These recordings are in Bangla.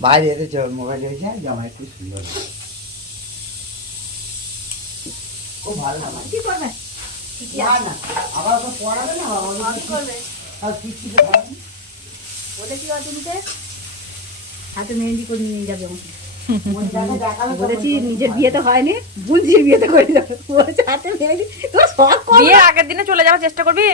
বাইরে এসে চ- মোবাইল হয়েছে জামা একটু সুন্দর। খুব ভালো জামা কি করবে? না না। আবার ওকে পড়াবে না বাবা কি করবে? আর কিস্তিতে বলেছি অতনুকে হাতে মেহেন্দি করে নিয়ে যাবে আমাকে। মনে বলেছি নিজের বিয়ে তো হয়নি বুঝির বিয়ে তো করে যাবে। হাতে মেহেন্দি তো করবে আগের দিনে চলে যাওয়ার চেষ্টা করবি?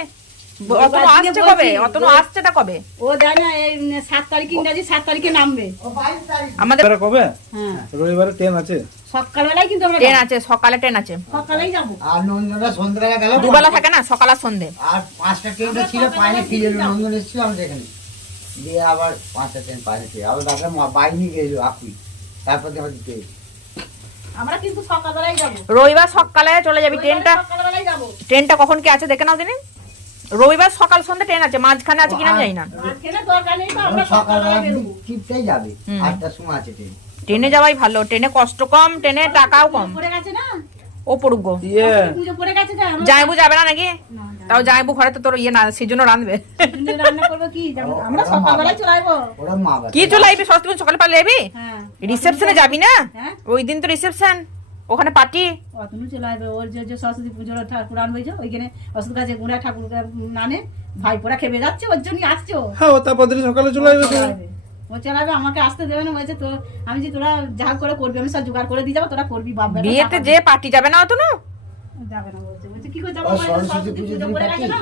অতনু আসছে কবে? অতনু আসছেটা কবে? ও জানে এই সাত তারিখ ইংরাজি সাত তারিখে নামবে। ও বাইশ তারিখ। আমাদের কবে? হ্যাঁ। রবিবারে ট্রেন আছে। সকালবেলায় কিন্তু আমরা ট্রেন আছে সকালে ট্রেন আছে। সকালেই যাব। আর নন্দনটা সন্ধ্যাবেলা গেল দুবেলা থাকে না সকাল আর সন্ধে। আর পাঁচটা ট্রেনটা ছিল পাইনি ফিরে নন্দন এসেছিল আমাদের এখানে দিয়ে আবার পাঁচটা ট্রেন পাইনি ফিরে আবার দাদা বাইনি গেছিল আকুই তারপর দিয়ে আবার দিতে আমরা কিন্তু সকালবেলায় যাব। রবিবার সকালে চলে যাবি ট্রেনটা। ট্রেনটা কখন কি আছে দেখে নাও দিনে রবিবার সকাল সন্ধ্যা ট্রেন আছে মাঝখানে আছে কিনা জানি না। যাবে আটটার সময় আছে ট্রেন। ট্রেনে যাওয়াই ভালো ট্রেনে কষ্ট কম ট্রেনে টাকাও কম। ও পড়ুক ইয়ে। যাবে না নাকি? তাও ঘরে তো তোর ইয়ে না সেই জন্য রাঁধবে। জন্য রান্না করব কি? চলে সকালে পারলে যাবি? হ্যাঁ। রিসেপশনে যাবি না? হ্যাঁ। ওই দিন তো রিসেপশন ওখানে পার্টি? অতনু চলে আসবে। ওর যে যে সরস্বতী পুজোর ঠাকুর আনবে যে ওইখানে অসুখ গুড়া ঠাকুর নানে ভাইপোরা খেপে যাচ্ছে ওর জন্যই আসছে ও। হ্যাঁ ও তারপর দিন সকালে চলে আসবে ও চলে আসবে আমাকে আসতে দেবে না বলছে তো আমি যে তোরা যা করে করবি আমি সব জোগাড় করে দিয়ে যাব তোরা করবি বাপ বিয়েতে যে পার্টি যাবে না অত না যাবে না বলছে। বলছে কি করে যাব? সরস্বতী পুজো পড়ে গেছে party? না?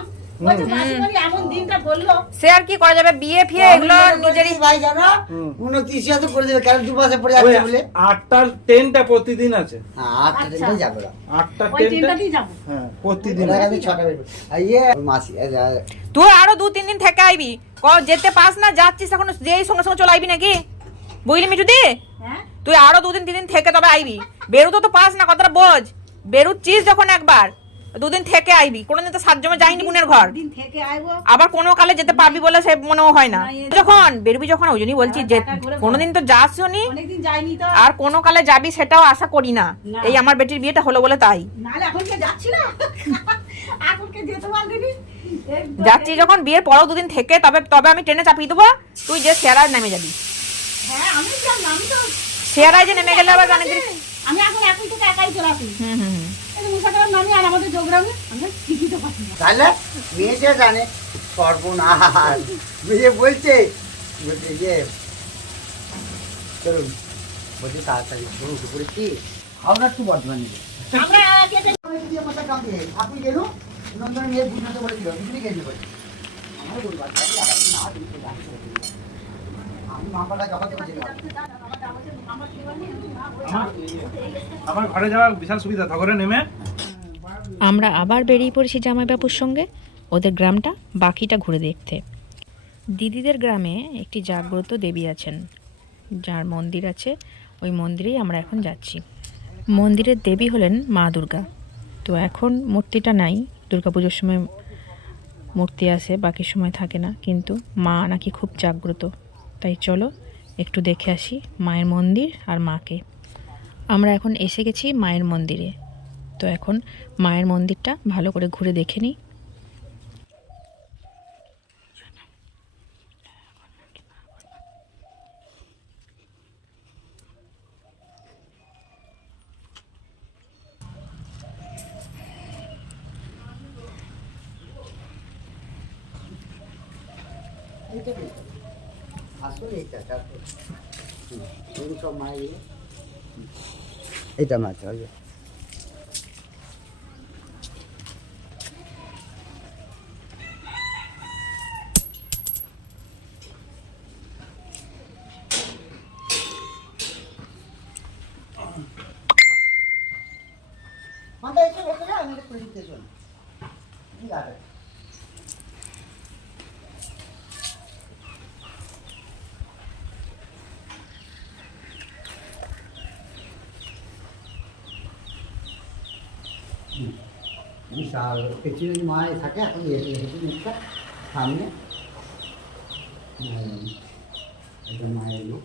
সে আর কি করা যাবে? বিয়ে ফিয়ে এগুলো নিজেরই ভাই জানো হুম। তো করে দেবে কারণ দু মাসে পড়ে ওই যাচ্ছে বলে? আটটার ট্রেনটা প্রতিদিন আছে। হ্যাঁ আটটা ট্রেনটাই যাবে যাব। হ্যাঁ প্রতিদিন। আছে। আমি ছটা বের ইয়ে মাসি তুই আরও দু তিন দিন থেকে আইবি। ক যেতে পাস না যাচ্ছিস এখন যেই সঙ্গে সঙ্গে চলে আইবি নাকি? বুঝলি মিঠুদি? হ্যাঁ? তুই আরও দুদিন তিন দিন থেকে তবে আইবি। বেরুতো তো পাস না কথাটা বোঝ। বেরুচ্ছিস যখন একবার। দুদিন থেকে আইবি। কোনোদিন তো সাত জমে যাইনি বোনের ঘর। দিন থেকে আইবো। আবার কোনো কালে যেতে পারবি বলে সে মনেও হয় না। যখন বেরবি যখন ওই জন্যই বলছি যে কোনোদিন তো যাসও নি। অনেকদিন যাইনি তো। আর কোনো কালে যাবি সেটাও আশা করি না। এই আমার বেটির বিয়েটা হলো বলে তাই। যাচ্ছি যখন বিয়ের পরেও দুদিন থেকে তবে তবে আমি ট্রেনে চাপিয়ে দেবো। তুই যে শেয়ারায় নেমে যাবি। হ্যাঁ শেয়ারায় যে নেমে গেলে আবার আমি এখন একাই হুম হুম। নামি আর আমাদের যোগরামে আমরা টিকিট পাচ্ছি না। তাহলে মেয়েটা জানে সর্বনাশ মেয়ে বলছে বলছে যে চলুন বলছে তাড়াতাড়ি শুরু করে কি? আমরা একটু বর্ধমানে যাই। আমরা। আপনি নন্দন মেয়ে বুঝতে বলেছিল বিজলি গেছিল বলে। আমি মাপাটা ঘরে যাওয়া বিশাল সুবিধা ধরে নেমে আমরা আবার বেরিয়ে পড়েছি জামাইবাবুর সঙ্গে। ওদের গ্রামটা, বাকিটা ঘুরে দেখতে। দিদিদের গ্রামে একটি জাগ্রত দেবী আছেন। যার মন্দির আছে, ওই মন্দিরেই আমরা এখন যাচ্ছি। মন্দিরের দেবী হলেন মা দুর্গা। তো এখন মূর্তিটা নাই। দুর্গাপুজোর সময় মূর্তি আসে বাকি সময় থাকে না। কিন্তু মা নাকি খুব জাগ্রত। তাই চলো, একটু দেখে আসি মায়ের মন্দির আর মাকে। আমরা এখন এসে গেছি মায়ের মন্দিরে। তো এখন মায়ের মন্দিরটা ভালো করে ঘুরে দেখে নিই। এটা মাছ হবে মাথা এসে বসে যা আমি এটা করে দিতে শোন ঠিক আছে বিশাল পেছনে মায় থাকে এখন এসে মুখটা সামনে। হুম, এটা মায়ের লোক।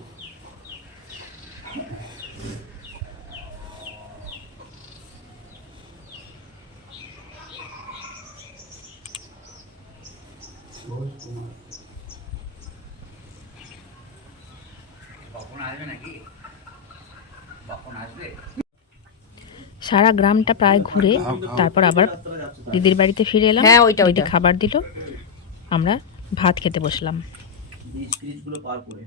সারা গ্রামটা প্রায় ঘুরে তারপর আবার দিদির বাড়িতে ফিরে এলাম। হ্যাঁ, ওইটা, ওইটা। খাবার দিল। আমরা ভাত খেতে বসলাম। পার করে।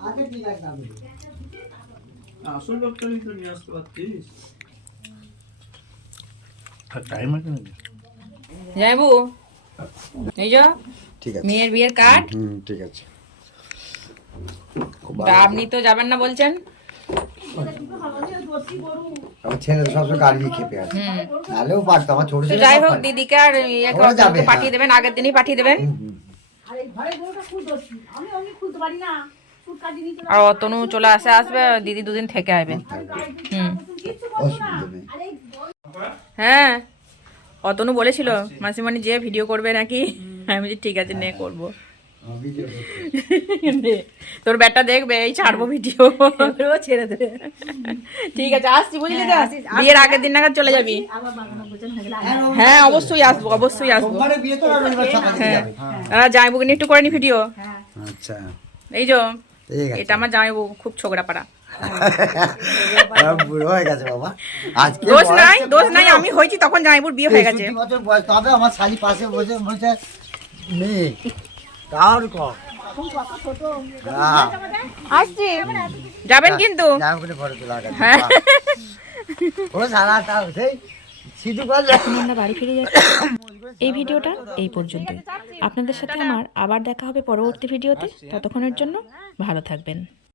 আচ্ছা ঠিক আছে আসল ব্যাপারটা তো নিয়ে আসতে পারতিস টাইম আছে নাকি যাইবু এই যে ঠিক আছে। মেয়ের বিয়ের কার্ড হুম ঠিক আছে। তা আপনি তো যাবেন না বলছেন। আমার ছেলে সবসময় গাড়ি খেপে আছে। নাহলেও পারতো আমার ছোট ছেলে যাই হোক দিদিকে আর ইয়ে পাঠিয়ে। দেবেন আগের দিনই পাঠিয়ে দেবেন। আর ঘরে খুব দোষী আমি অমনি খুলতে পারি না। আর অতনু চলে আসে আসবে দিদি দুদিন থেকে আসবে হুম। হ্যাঁ অতনু বলেছিল মাসিমণি যে ভিডিও করবে নাকি? আমি বলছি ঠিক আছে নে করব। তোর ব্যাটটা দেখবে এই ছাড়বো ভিডিও ছেড়ে দেবে ঠিক আছে আসছি বুঝলি তো? বিয়ের আগের দিন নাগাদ চলে যাবি। হয়ে হ্যাঁ অবশ্যই আসব অবশ্যই আসব। হ্যাঁ। জামাইবুকে নিয়ে একটু করে নি ভিডিও আচ্ছা। এই যে এটা আমার জামাইবু খুব ছোকরা পাড়া বুড়ো হয়ে গেছে বাবা। আজকে দোষ নাই দোষ নাই আমি হয়েছি তখন জামাইবুর বিয়ে গেছে। বছর বয়স তবে আমার শালি পাশে বসে বলছে মেয়ে কার কম আসছি। যাবেন কিন্তু। হ্যাঁ। ও সারা সেই আমরা বাড়ি ফিরে যাচ্ছি। এই ভিডিওটা এই পর্যন্ত আপনাদের সাথে আমার আবার দেখা হবে পরবর্তী ভিডিওতে। ততক্ষণের জন্য ভালো থাকবেন।